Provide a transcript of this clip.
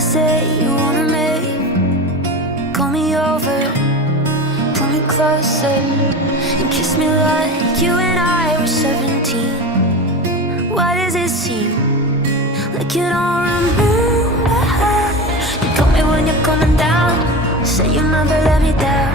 say you wanna make. Call me over, pull me closer, and kiss me like you and I were 17. Why does it seem like you don't remember? You call me when you're coming down, say you never let me down.